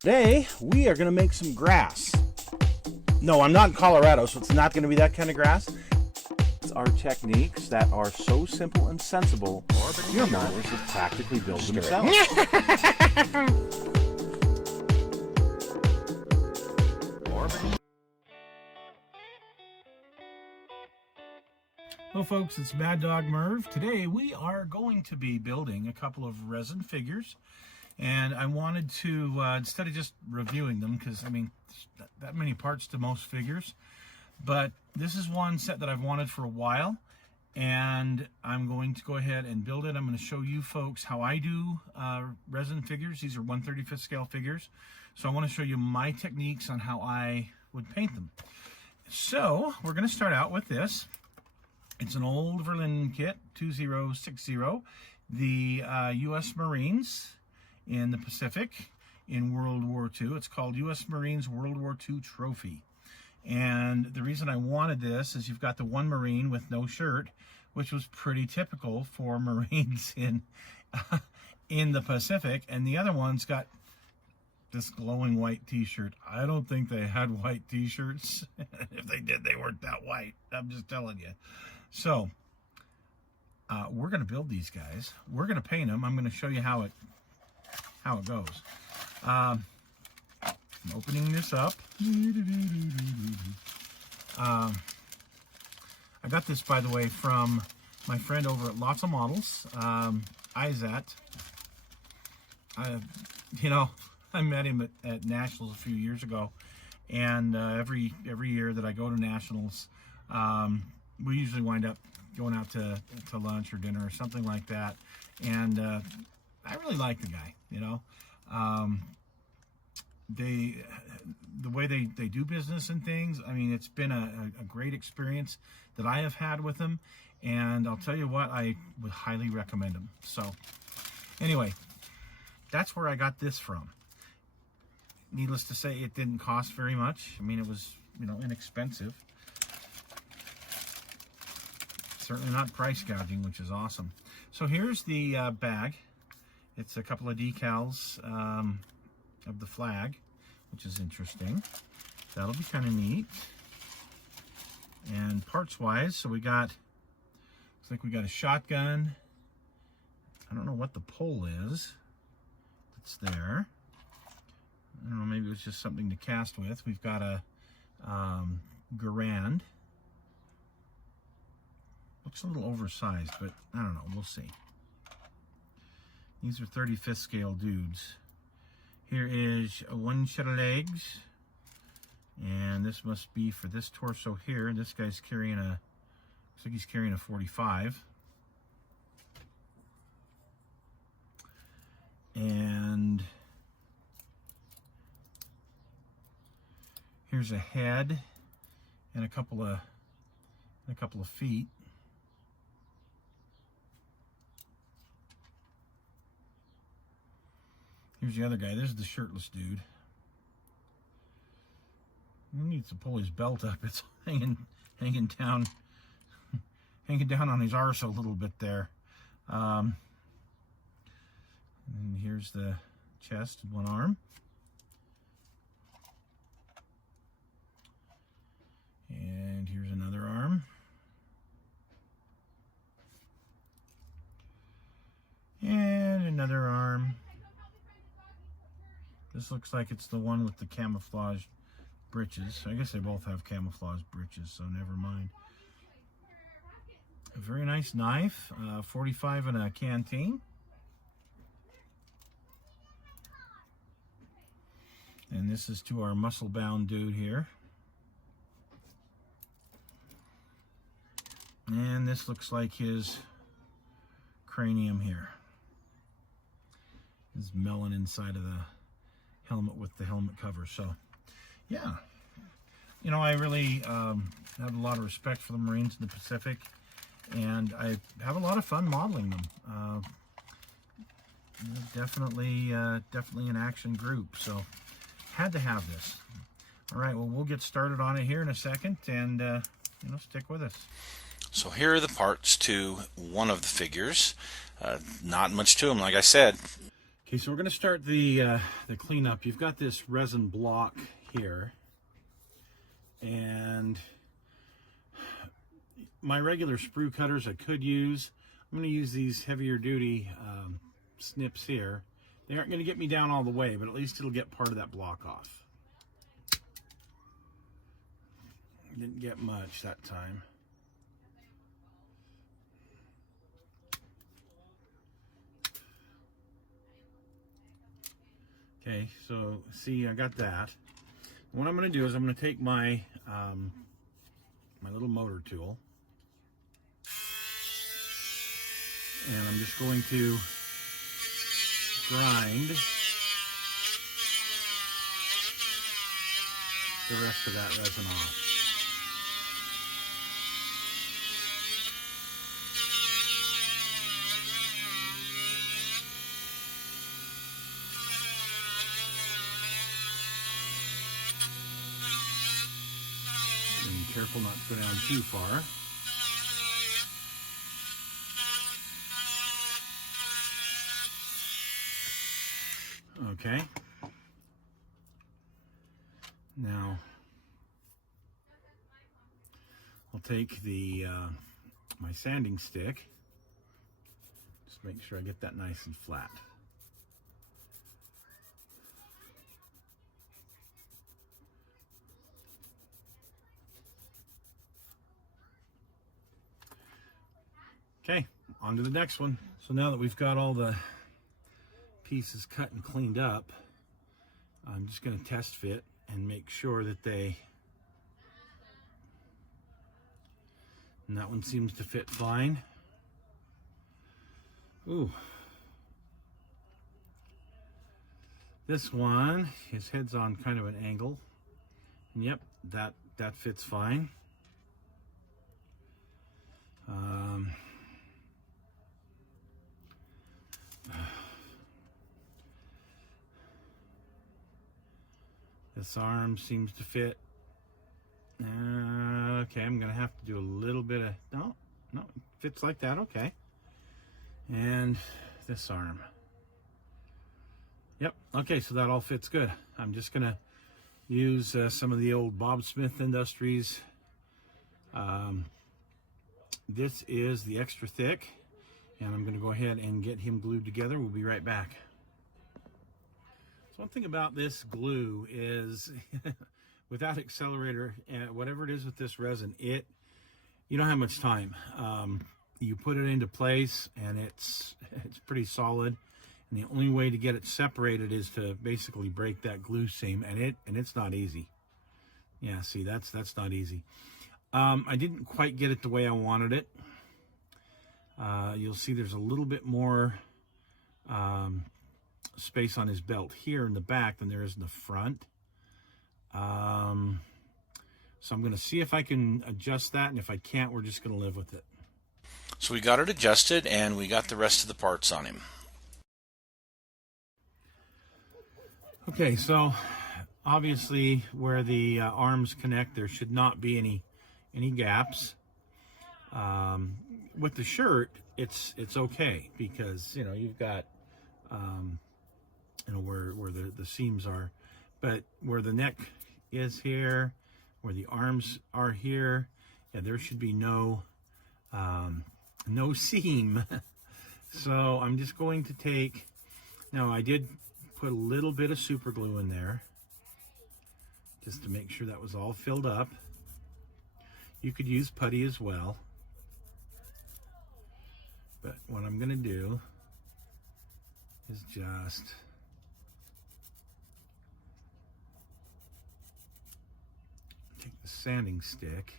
Today, we are going to make some grass. No, I'm not in Colorado, so it's not going to be that kind of grass. It's our techniques that are so simple and sensible, your mothers would practically build themselves. Hello folks, it's Mad Dog Merv. Today we are going to be building a couple of resin figures. And I wanted to, instead of just reviewing them, because I mean, there's that many parts to most figures, but this is one set that I've wanted for a while, and I'm going to go ahead and build it. I'm going to show you folks how I do resin figures. These are 1/35 scale figures. So I want to show you my techniques on how I would paint them. So we're going to start out with this. It's an old Verlinden kit, 2060, the U.S. Marines in the Pacific in World War II. It's called U.S. Marines World War II Trophy. And the reason I wanted this is you've got the one Marine with no shirt, which was pretty typical for Marines in the Pacific, and the other one's got this glowing white t-shirt. I don't think they had white t-shirts. If they did, they weren't that white. I'm just telling you. So we're going to build these guys. We're going to paint them. I'm going to show you how it goes. I'm opening this up. I got this, by the way, from my friend over at Lots of Models, Izat. I met him at Nationals a few years ago, and every year that I go to Nationals, we usually wind up going out to lunch or dinner or something like that, and I really like the guy, the way they do business and things. I mean, it's been a great experience that I have had with them, and I'll tell you what, I would highly recommend them. So anyway, that's where I got this from. Needless to say, it didn't cost very much. I mean, it was, inexpensive. Certainly not price gouging, which is awesome. So here's the bag. It's a couple of decals of the flag, which is interesting. That'll be kind of neat. And parts wise, so we got, looks like we got a shotgun. I don't know what the pole is that's there. I don't know, maybe it was just something to cast with. We've got a Garand. Looks a little oversized, but I don't know, we'll see. These are 35th scale dudes. Here is one set of legs, and this must be for this torso here. This guy's carrying looks like he's carrying a 45. And here's a head and a couple of feet. Here's the other guy. This is the Shirtless Dude. He needs to pull his belt up. It's hanging down on his arse a little bit there. And here's the chest, one arm. And here's another arm. And another arm. This looks like it's the one with the camouflage breeches. I guess they both have camouflage breeches, so never mind. A very nice knife, 45 and a canteen. And this is to our muscle-bound dude here. And this looks like his cranium here. His melon inside of the helmet with the helmet cover. So yeah, I really have a lot of respect for the Marines in the Pacific, and I have a lot of fun modeling them. Definitely an action group, so had to have this. All right, well, we'll get started on it here in a second, and stick with us. So here are the parts to one of the figures. Not much to them, like I said. Okay, so we're going to start the cleanup. You've got this resin block here, and my regular sprue cutters I could use. I'm going to use these heavier duty snips here. They aren't going to get me down all the way, but at least it'll get part of that block off. Didn't get much that time. Okay, so see, I got that. What I'm going to do is I'm going to take my my little motor tool, and I'm just going to grind the rest of that resin off. Be careful not to go down too far. Okay. Now I'll take the my sanding stick. Just make sure I get that nice and flat. Okay, on to the next one. So now that we've got all the pieces cut and cleaned up, I'm just going to test fit and make sure that and that one seems to fit fine. Ooh. This one, his head's on kind of an angle. And yep, that fits fine. This arm seems to fit. Okay, I'm gonna have to do a little bit of, no, it fits like that, okay. And this arm. Yep, okay, so that all fits good. I'm just gonna use some of the old Bob Smith Industries. This is the extra thick, and I'm gonna go ahead and get him glued together. We'll be right back. So one thing about this glue is without accelerator, whatever it is with this resin, you don't have much time. You put it into place and it's pretty solid, and the only way to get it separated is to basically break that glue seam, and it's not easy. Yeah, see, that's not easy. I didn't quite get it the way I wanted it. You'll see there's a little bit more space on his belt here in the back than there is in the front. So I'm going to see if I can adjust that, and if I can't, we're just going to live with it. So we got it adjusted, and we got the rest of the parts on him. Okay, so obviously where the arms connect, there should not be any gaps. With the shirt, it's okay, because you've got where the seams are, but where the neck is here, where the arms are here, yeah, there should be no seam. So I'm just going to take, now I did put a little bit of super glue in there just to make sure that was all filled up. You could use putty as well, but what I'm going to do is just take the sanding stick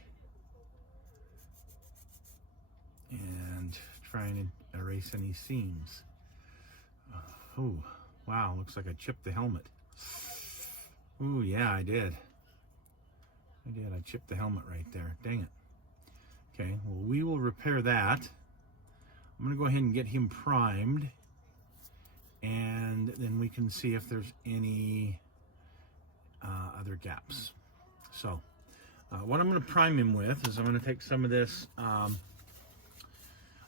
and try and erase any seams. Oh, wow, looks like I chipped the helmet. Oh, yeah, I did. I chipped the helmet right there. Dang it. Okay, well, we will repair that. I'm going to go ahead and get him primed, and then we can see if there's any other gaps. So what I'm going to prime him with is I'm going to take some of this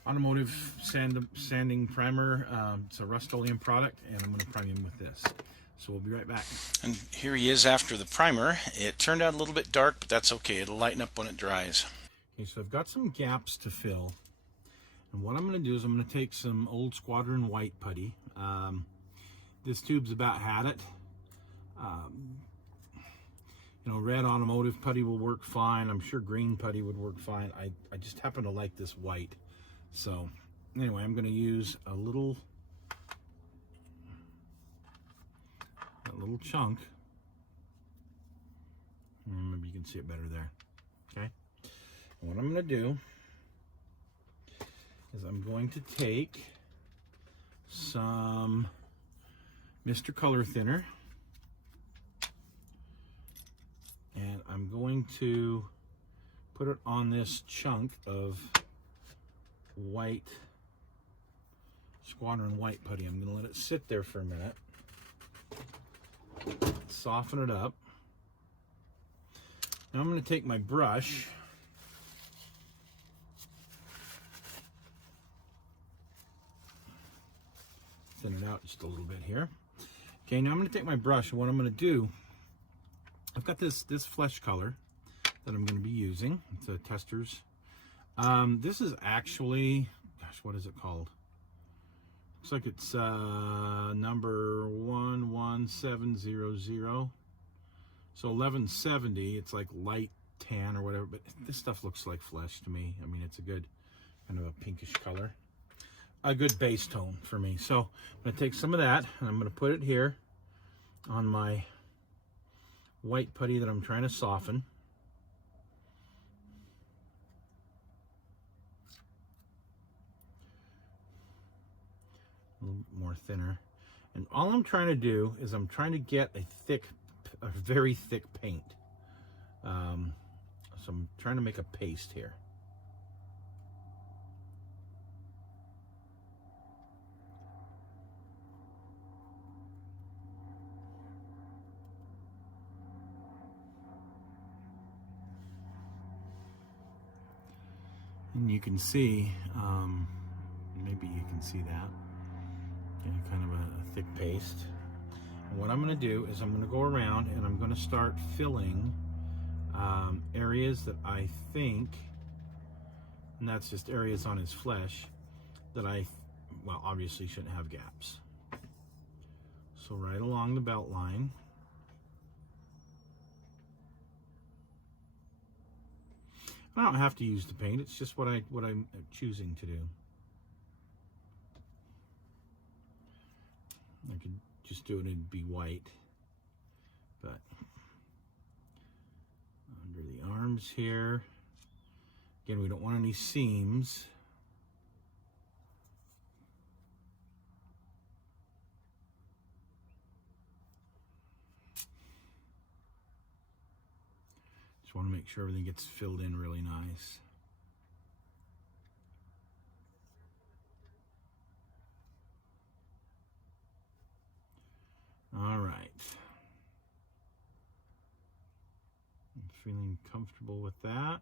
automotive sanding primer. It's a Rust-Oleum product, and I'm going to prime him with this. So we'll be right back. And here he is after the primer. It turned out a little bit dark, but that's okay. It'll lighten up when it dries. Okay, so I've got some gaps to fill. And what I'm going to do is I'm going to take some old Squadron white putty. This tube's about had it. You know, red automotive putty will work fine. I'm sure green putty would work fine. I just happen to like this white. So anyway, I'm going to use a little chunk. Maybe you can see it better there. Okay. And what I'm going to do is I'm going to take some Mr. Color Thinner, and I'm going to put it on this chunk of white, Squadron white putty. I'm going to let it sit there for a minute, soften it up. Now I'm going to take my brush thin it out just a little bit here. Okay, now I'm going to take my brush, and what I'm going to do, I've got this flesh color that I'm going to be using. It's a Testers. This is actually, gosh, what is it called? Looks like it's number 11700. So 1170. It's like light tan or whatever, but this stuff looks like flesh to me. I mean, it's a good kind of a pinkish color. A good base tone for me. So I'm going to take some of that and I'm going to put it here on my white putty that I'm trying to soften. A little more thinner. And all I'm trying to do is I'm trying to get a very thick paint. So I'm trying to make a paste here. And you can see, maybe you can see that, okay, kind of a thick paste. And what I'm going to do is I'm going to go around and I'm going to start filling areas that I think, and that's just areas on his flesh, that well, obviously shouldn't have gaps. So right along the belt line. I don't have to use the paint, it's just what I'm choosing to do. I could just do it and be white, but under the arms here, again, we don't want any seams. Just want to make sure everything gets filled in really nice. All right. I'm feeling comfortable with that.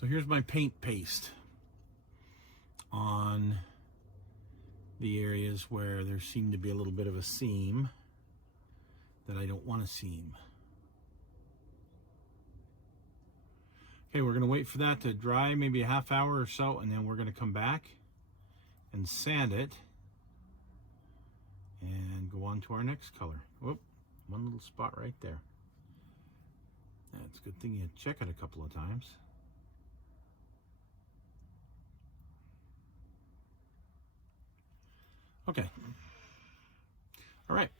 So here's my paint paste on the areas where there seemed to be a little bit of a seam that I don't want to seam. Okay, we're going to wait for that to dry, maybe a half hour or so, and then we're going to come back and sand it and go on to our next color. Whoop, one little spot right there. That's a good thing you check it a couple of times. Okay. All right.